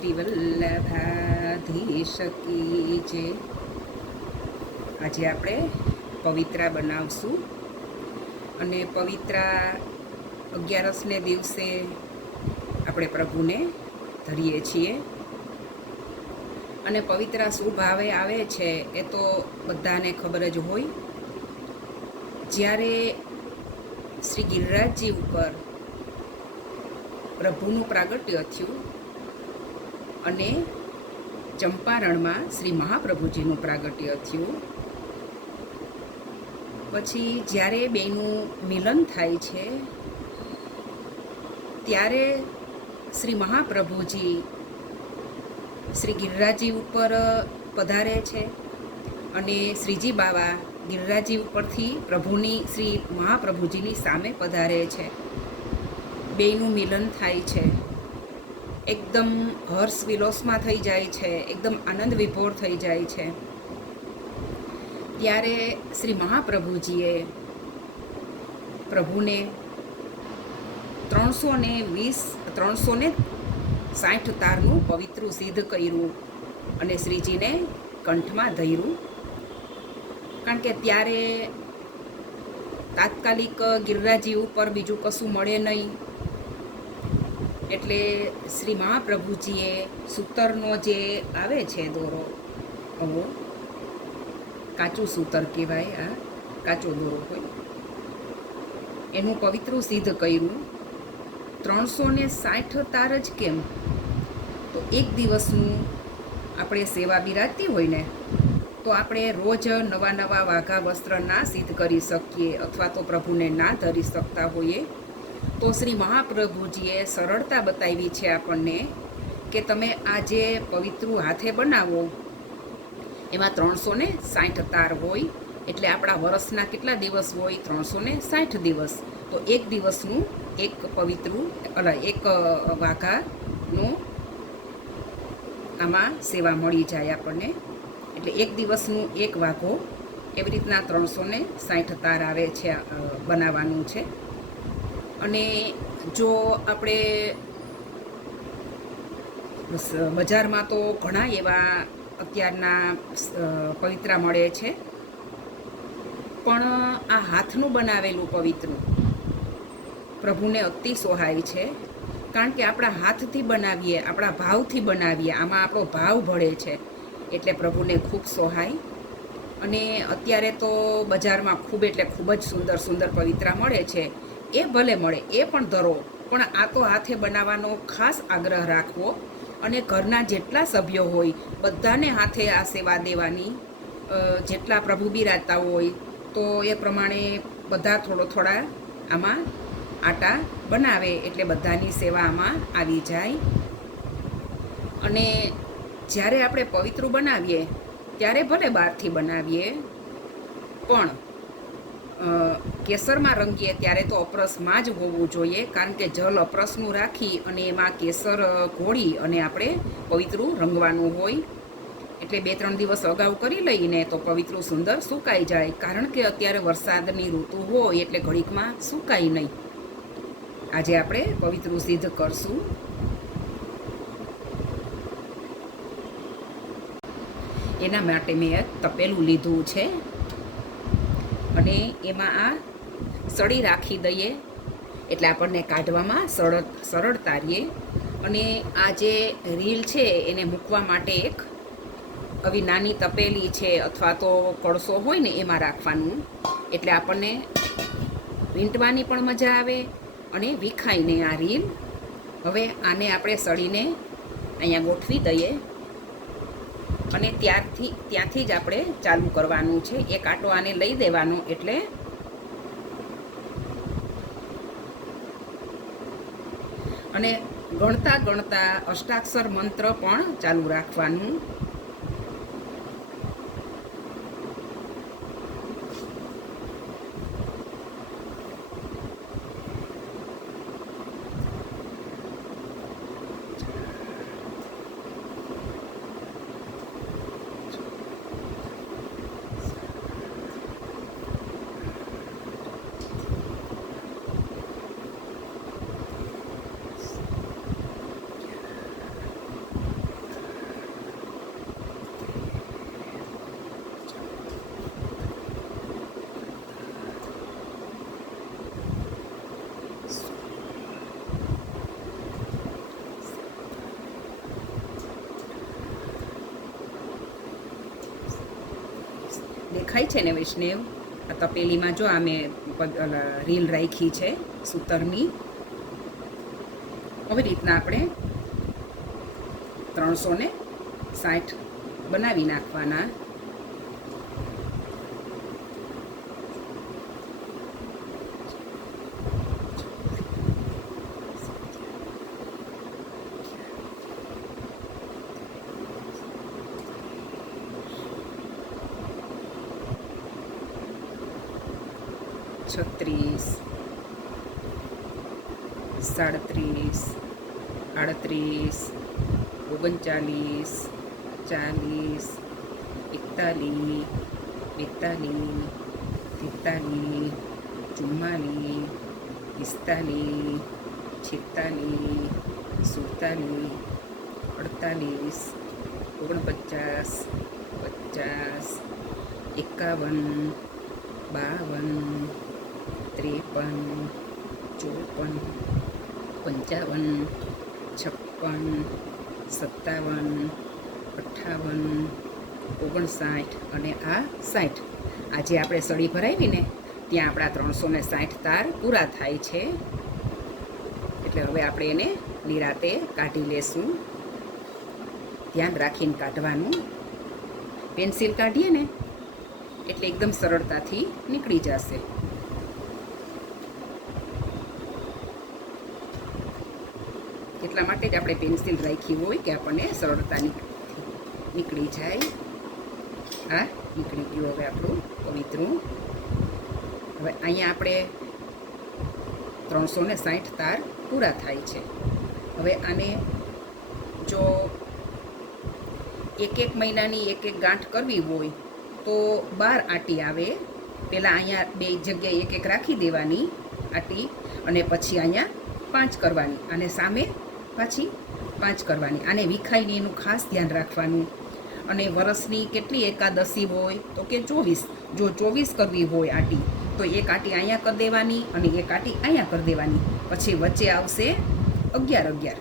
શ્રી વલ્લભાધીશ કી જય. આજે આપણે પવિત્રા બનાવશું અને પવિત્રા 11ને દિવસે આપણે પ્રભુને ધરીએ છીએ. અને પવિત્રા શું ભાવે આવે છે એ તો બધાને ખબર જ હોય. જ્યારે શ્રી ગિરિરાજજી ઉપર પ્રભુનું પ્રાગટ્ય થયું અને ચંપારણમાં શ્રી મહાપ્રભુજીનું પ્રાગટ્ય થયું, પછી જ્યારે બેનું મિલન થાય છે ત્યારે શ્રી મહાપ્રભુજી શ્રી ગિરિરાજજી ઉપર પધારે છે અને શ્રીજી બાવા ગિરિરાજજી ઉપરથી શ્રી મહાપ્રભુજીની સામે પધારે છે. બેયનું મિલન થાય છે, એકદમ હર્ષ વિલોસમાં થઈ જાય છે, એકદમ આનંદ વિભોર થઈ જાય છે. ત્યારે શ્રી મહાપ્રભુજીએ પ્રભુને 360 તારનું પવિત્રું સિદ્ધ કર્યું અને શ્રીજીને કંઠમાં ધર્યું. કારણ કે ત્યારે તાત્કાલિક ગિરિરાજજી ઉપર બીજું કશું મળે નહીં, એટલે શ્રી મહાપ્રભુજીએ સૂતરનો જે આવે છે દોરો, આવો કાચું સૂતર કહેવાય, આ કાચો દોરો હોય, એનું પવિત્રું સિદ્ધ કર્યું. 360 તાર જ કેમ, તો એક દિવસનું આપણે સેવા બિરાજતી હોય ને, તો આપણે રોજ નવા નવા વાઘા વસ્ત્ર ના સિદ્ધ કરી શકીએ અથવા તો પ્રભુને ના ધરી શકતા હોઈએ. તો શ્રી મહાપ્રભુજીએ સરળતા બતાવી છે આપણને કે તમે આ જે પવિત્રું હાથે બનાવો એમાં 360 તાર હોય, એટલે આપણા વર્ષના કેટલા દિવસ હોય? 360 દિવસ. તો એક દિવસનું એક પવિત્રું એક વાઘાનું આમાં સેવા મળી જાય આપણને. એટલે એક દિવસનું એક વાઘો, એવી રીતના 360 તાર આવે છે, બનાવવાનું છે. અને જો આપણે બજારમાં તો ઘણા એવા અત્યારના પવિત્રા મળે છે, પણ આ હાથનું બનાવેલું પવિત્રું પ્રભુને અતિ સોહાય છે. કારણ કે આપણા હાથથી બનાવીએ, આપણા ભાવથી બનાવીએ, આમાં આપણો ભાવ ભળે છે, એટલે પ્રભુને ખૂબ સોહાય. અને અત્યારે તો બજારમાં ખૂબ જ સુંદર સુંદર પવિત્રા મળે છે. એ ભલે મળે, એ પણ ધરો, પણ આ તો હાથે બનાવવાનો ખાસ આગ્રહ રાખવો અને ઘરના જેટલા સભ્યો હોય બધાને હાથે આ સેવા દેવાની. જેટલા પ્રભુ બિરાજતા હોય તો એ પ્રમાણે બધા થોડા આમાં આટા બનાવે, એટલે બધાની સેવા આમાં આવી જાય. અને જ્યારે આપણે પવિત્રું બનાવીએ ત્યારે ભલે બહારથી બનાવીએ, પણ કેસરમાં રંગીએ ત્યારે તો અપરસમાં જ હોવું જોઈએ. કારણ કે જલ અપરસનું રાખી અને એમાં કેસર ઘોળી અને આપણે પવિત્રું રંગવાનું હોય. એટલે 2-3 દિવસ અગાઉ કરી લઈને તો પવિત્રું સુંદર સુકાઈ જાય. કારણ કે અત્યારે વરસાદની ઋતુ હોય એટલે ઘડીકમાં સુકાય નહીં. આજે આપણે પવિત્રું સિદ્ધ કરશું. એના માટે મેં એક તપેલું લીધું છે અને એમાં આ સળી રાખી દઈએ એટલે આપણને કાઢવામાં સરળતા રહીએ. અને આ જે રીલ છે એને મૂકવા માટે એક આવી નાની તપેલી છે અથવા તો કળસો હોય ને એમાં રાખવાનું, એટલે આપણને વીંટવાની પણ મજા આવે અને વિખાય નહીં આ રીલ. હવે આને આપણે સળીને અહીંયા ગોઠવી દઈએ અને ત્યાંથી જ આપણે ચાલુ કરવાનું છે. એક આટો આને લઈ દેવાનો, એટલે અને ગણતા અષ્ટાક્ષર મંત્ર પણ ચાલુ રાખવાનું. દેખાય છે ને વૈષ્ણવ, આ તપેલીમાં જો આ મેં રીલ રાખી છે સૂતરની. આવી રીતના આપણે 360 બનાવી નાખવાના. છત્રીસ, 37, 38, 39, 40, 41, 42, 43, 44, 45, 46, 47, 48, 49, 50, 51, 52, 53, 54, 55, 56, 57, 58, 59 અને આ 60. આજે આપણે સળી ભરાવીને ત્યાં આપણા 360 તાર પૂરા થાય છે. એટલે હવે આપણે એને નિરાતે કાઢી લેશું. ધ્યાન રાખીને કાઢવાનું. પેન્સિલ કાઢીએ ને એટલે એકદમ સરળતાથી નીકળી જશે. એટલા માટે જ આપણે પેન્સિલ રાખી હોય કે આપણને સરળતાથી નીકળી જાય. આ નીકળી ગયું હવે આપણું પવિત્રું. હવે અહીંયા આપણે 360 તાર પૂરા થાય છે. હવે આને જો એક મહિનાની એક ગાંઠ કરવી હોય તો 12 આંટી આવે. પહેલાં અહીંયા 2 જગ્યાએ એક રાખી દેવાની આંટી અને પછી અહીંયા 5 કરવાની અને સામે પાછી 5 કરવાની. આને વિખાઈને એનું ખાસ ધ્યાન રાખવાનું. અને વરસની કેટલી એકાદશી હોય તો કે 24. જો 24 કરવી હોય આંટી તો એક આંટી અહીંયા કરી દેવાની અને એક આંટી અહીંયા કરી દેવાની. પછી વચ્ચે આવશે 11.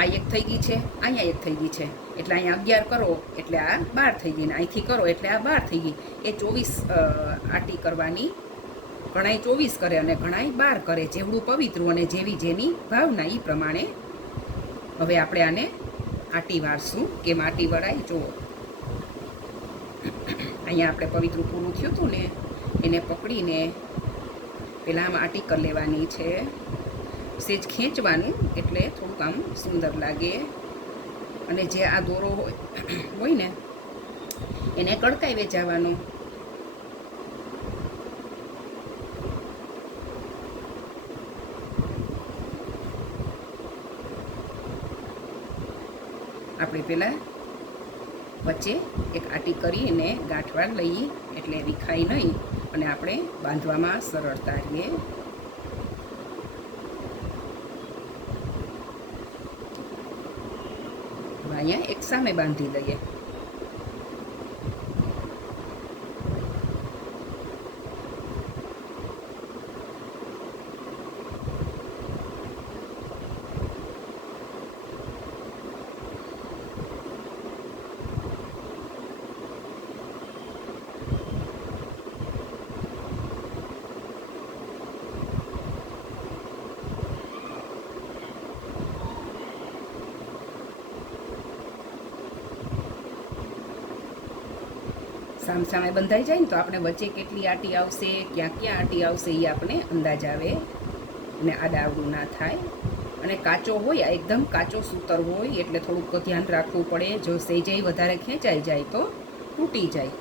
આ એક થઈ ગઈ છે, અહીંયા એક થઈ ગઈ છે, એટલે અહીંયા 11 કરો એટલે આ 12 થઈ ગઈ, ને અહીંથી કરો એટલે આ 12 થઈ ગઈ. એ 24 આંટી કરવાની. ઘણાય 24 કરે અને ઘણાય 12 કરે, જેવડું પવિત્રું અને જેવી જેની ભાવના એ પ્રમાણે. હવે આપણે આને આંટી વાળશું. કેમ આંટી વળાય જુઓ. અહીંયા આપણે પવિત્રું પૂરું થયું હતું ને એને પકડીને પહેલાં આમાં આંટી કરી લેવાની છે. સેજ ખેંચવાનું એટલે થોડુંક આમ સુંદર લાગે. અને જે આ દોરો હોય ને એને કડકાઈ જવાનો. આપણે પહેલાં વચ્ચે એક આંટી કરીને ગાંઠવા લઈએ એટલે વિખાય નહીં અને આપણે બાંધવામાં સરળતા રહીએ. અહીંયા એક સામે બાંધી દઈએ. સામસામે બંધાઈ જાય ને તો આપણે વચ્ચે કેટલી આંટી આવશે, ક્યાં ક્યાં આંટી આવશે એ આપણે અંદાજ આવે અને આડાવડું ના થાય. અને કાચો હોય, આ એકદમ કાચો સૂતર હોય એટલે થોડુંક ધ્યાન રાખવું પડે. જો સેજાઈ વધારે ખેંચાઈ જાય તો તૂટી જાય.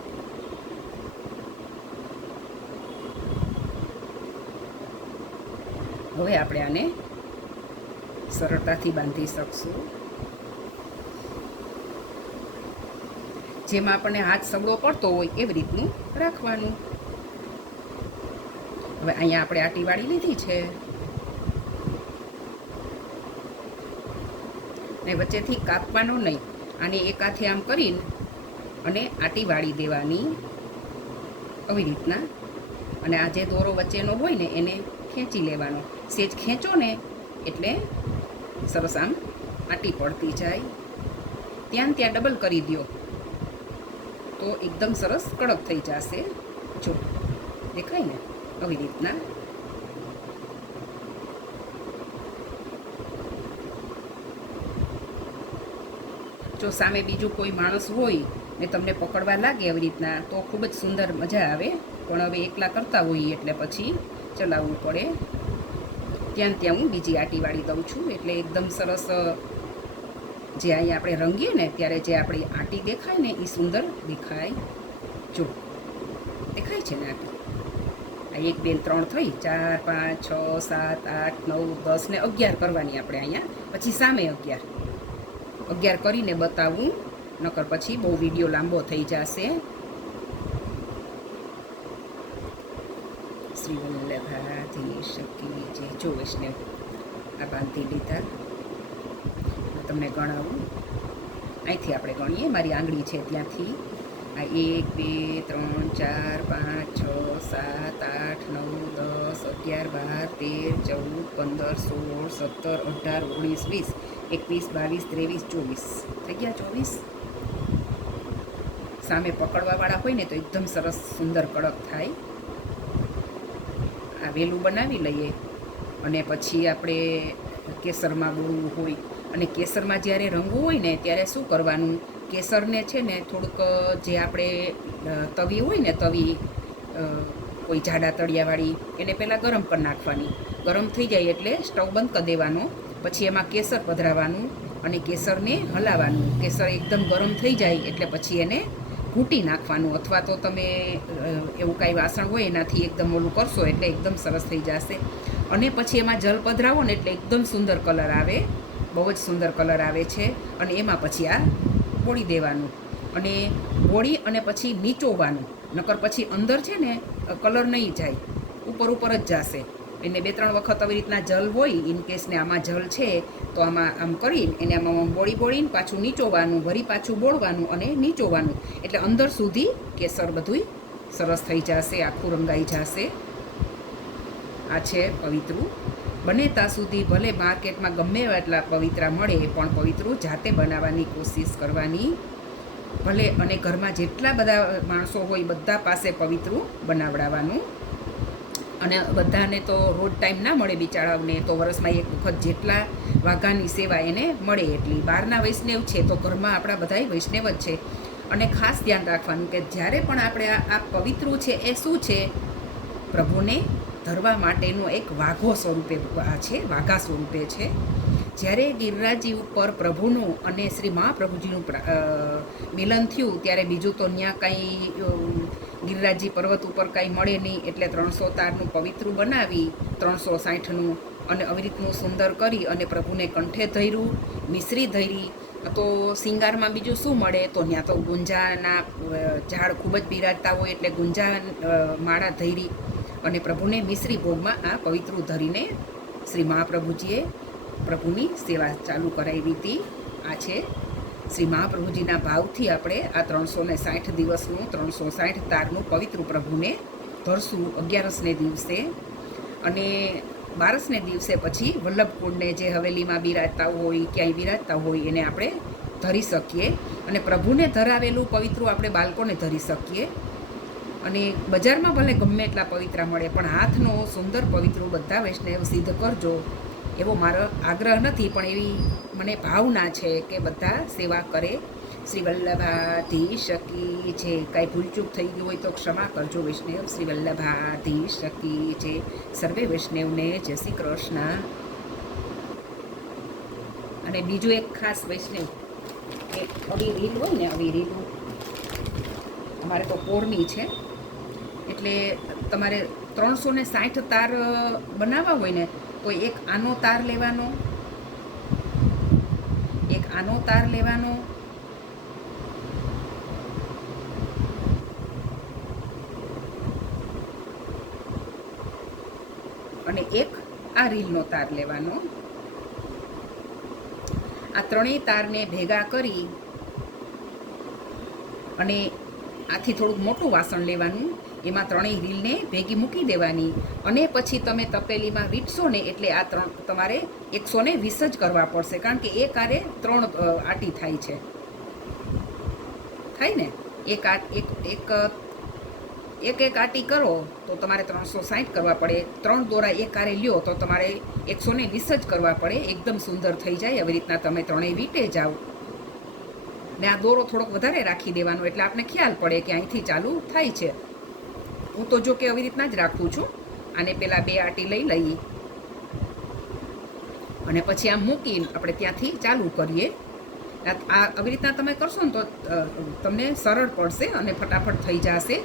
હવે આપણે આને સરળતાથી બાંધી શકશું. જેમાં આપણને હાથ સગડો પડતો હોય એવી રીતનું રાખવાનું. હવે અહીંયા આપણે આંટી વાળી લીધી છે ને વચ્ચેથી કાપવાનો નહીં. આને એક હાથે આમ કરીને અને આંટી વાળી દેવાની આવી રીતના. અને આ જે દોરો વચ્ચેનો હોય ને એને ખેંચી લેવાનો. સેજ ખેંચો ને એટલે સરસ આમ આંટી પડતી જાય. ત્યાં ડબલ કરી દો. તો એકદમ સરસ કડક થઈ જશે. જો દેખાય ને આવી રીતના. જો સામે બીજું કોઈ માણસ હોય ને તમને પકડવા લાગે આવી રીતના તો ખૂબ જ સુંદર મજા આવે. પણ હવે એકલા કરતા હોઈએ એટલે પછી ચલાવવું પડે. ત્યાં હું બીજી આટી વાળી દઉં છું એટલે એકદમ સરસ જે અહીંયા આપણે રંગીએ ને ત્યારે જે આપણી આટી દેખાય ને એ સુંદર દેખાય. જો દેખાય છે ને આટી. આ 1 2 3 થઈ, 4 5 6 7 8 9 10 ને 11 કરવાની આપણે અહીંયા. પછી સામે 11 કરીને બતાવું, નકર પછી બહુ વિડીયો લાંબો થઈ જશે. શ્રી વલ્લભાધીશ કી જય. જો વૈષ્ણવ આ બાંધી લીધા. તમને ગણાવું, અહીંથી આપણે ગણીએ. મારી આંગળી છે ત્યાંથી આ 1 2 3 4 5 6 7 8 9 10 11 12 13 14 15 16 17 18 19 20 21 22 23 24 થઈ ગયા. 24 સામે પકડવાવાળા હોય ને તો એકદમ સરસ સુંદર કડક થાય. આ વેલું બનાવી લઈએ અને પછી આપણે કેસરમાં બોળવું હોય અને કેસરમાં જ્યારે રંગવું હોય ને ત્યારે શું કરવાનું, કેસરને છે ને થોડુંક જે આપણે તવી હોય ને, તવી કોઈ જાડા તળિયાવાળી, એને પહેલાં ગરમ કરી નાખવાની. ગરમ થઈ જાય એટલે સ્ટવ બંધ કરી દેવાનો. પછી એમાં કેસર પધરાવવાનું અને કેસરને હલાવવાનું. કેસર એકદમ ગરમ થઈ જાય એટલે પછી એને ઘૂંટી નાખવાનું, અથવા તો તમે એવું કાંઈ વાસણ હોય એનાથી એકદમ ઓલું કરશો એટલે એકદમ સરસ થઈ જશે. અને પછી એમાં જલ પધરાવો ને એટલે એકદમ સુંદર કલર આવે, બહુ જ સુંદર કલર આવે છે. અને એમાં પછી આ બોળી દેવાનું અને બોળી અને પછી નીચોવાનું, નકર પછી અંદર છે ને કલર નહીં જાય, ઉપર જ જશે. એને 2-3 વખત આવી રીતના જલ હોય, ઇન કેસને આમાં જલ છે તો આમાં આમ કરી એને આમાં બોળીને પાછું નીચોવાનું, વળી પાછું બોળવાનું અને નીચોવાનું, એટલે અંદર સુધી કેસર બધુંય સરસ થઈ જશે, આખું રંગાઈ જશે. આ છે પવિત્રું. બને ત્યાં સુધી ભલે માર્કેટમાં ગમે એટલા પવિત્રા મળે પણ પવિત્રું જાતે બનાવવાની કોશિશ કરવાની. ભલે અને ઘરમાં જેટલા બધા માણસો હોય બધા પાસે પવિત્રું બનાવડાવવાનું. અને બધાને તો રોજ ટાઈમ ના મળે બિચારાઓને, તો વર્ષમાં એક વખત જેટલા વાઘાની સેવા એને મળે એટલી. બહારના વૈષ્ણવ છે તો ઘરમાં આપણા બધાય વૈષ્ણવ જ છે. અને ખાસ ધ્યાન રાખવાનું કે જ્યારે પણ આપણે આ પવિત્રું છે એ શું છે, પ્રભુને ધરવા માટેનું એક વાઘો સ્વરૂપે આ છે, વાઘા સ્વરૂપે છે. જ્યારે ગિરિરાજી ઉપર પ્રભુનું અને શ્રી મહાપ્રભુજીનું મિલન થયું ત્યારે બીજું તો ત્યાં કાંઈ ગિરિરાજી પર્વત ઉપર કાંઈ મળે નહીં, એટલે 300 તારનું પવિત્રું બનાવી 360નું અને આવી રીતનું સુંદર કરી અને પ્રભુને કંઠે ધર્યું, મિશ્રી ધરી. તો સિંગારમાં બીજું શું મળે, તો ત્યાં તો ગુંજાના ઝાડ ખૂબ જ બિરાજતા હોય એટલે ગુંજા માળા ધરી અને પ્રભુને મિશ્રી ભોગમાં આ પવિત્રું ધરીને શ્રી મહાપ્રભુજીએ પ્રભુની સેવા ચાલુ કરાવી હતી. આ છે શ્રી મહાપ્રભુજીના ભાવથી આપણે આ 360 દિવસનું 360 તારનું પવિત્ર પ્રભુને ધરશું 11ને દિવસે. અને 12ને દિવસે પછી વલ્લભકુંડને જે હવેલીમાં બિરાજતા હોય, ક્યાંય બિરાજતા હોય એને આપણે ધરી શકીએ. અને પ્રભુને ધરાવેલું પવિત્રું આપણે બાળકોને ધરી શકીએ. અને બજારમાં ભલે ગમે એટલા પવિત્રા મળે પણ હાથનો સુંદર પવિત્રું બધા વૈષ્ણવ સિદ્ધ કરજો, એવો મારો આગ્રહ નથી પણ એવી મને ભાવના છે કે બધા સેવા કરે. શ્રી વલ્લભાધીશ કી જે કાંઈ ભૂલચૂક થઈ ગયું હોય તો ક્ષમા કરજો વૈષ્ણવ. શ્રી વલ્લભાધીશ કી જે. સર્વે વૈષ્ણવને જય શ્રી કૃષ્ણ. અને બીજું એક ખાસ વૈષ્ણવ કે આવી રીલ હોય ને, આવી રીલું અમારે તો પોરની છે એટલે તમારે 360 તાર બનાવવા હોય ને તો એક આનો તાર લેવાનો, એક આનો તાર લેવાનો, અને એક આ રીલનો તાર લેવાનો. આ ત્રણેય તારને ભેગા કરી અને આથી થોડુંક મોટું વાસણ લેવાનું, એમાં ત્રણેય રીલને ભેગી મૂકી દેવાની. અને પછી તમે તપેલીમાં વીટશો ને એટલે આ તમારે 120 જ કરવા પડશે, કારણ કે એક આરે 3 આટી થાય છે, થાય ને એક આટી કરો તો તમારે 360 કરવા પડે. 3 દોરા એક આરે લ્યો તો તમારે 120 જ કરવા પડે. એકદમ સુંદર થઈ જાય. આવી રીતના તમે ત્રણેય વીંટે જાઓ ને આ દોરો થોડોક વધારે રાખી દેવાનો, એટલે આપણે ખ્યાલ પડે કે અહીંથી ચાલુ થાય છે. હું તો જો કે આવી રીતના જ રાખું છું. આને પહેલાં 2 આટી લઈ લઈએ અને પછી આમ મૂકીને આપણે ત્યાંથી ચાલુ કરીએ. આ આવી રીતના તમે કરશો ને તો તમને સરળ પડશે અને ફટાફટ થઈ જશે.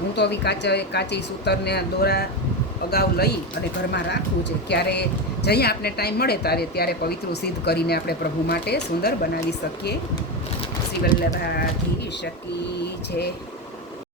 હું તો આવી કાચી સૂતરને દોરા અગાઉ લઈ અને ઘરમાં રાખવું છે. ક્યારે જઈએ આપને ટાઈમ મળે ત્યારે પવિત્ર સિદ્ધ કરીને આપણે પ્રભુ માટે સુંદર બનાવી શકીએ. શ્રી વલ્લભાધીશ કી છે.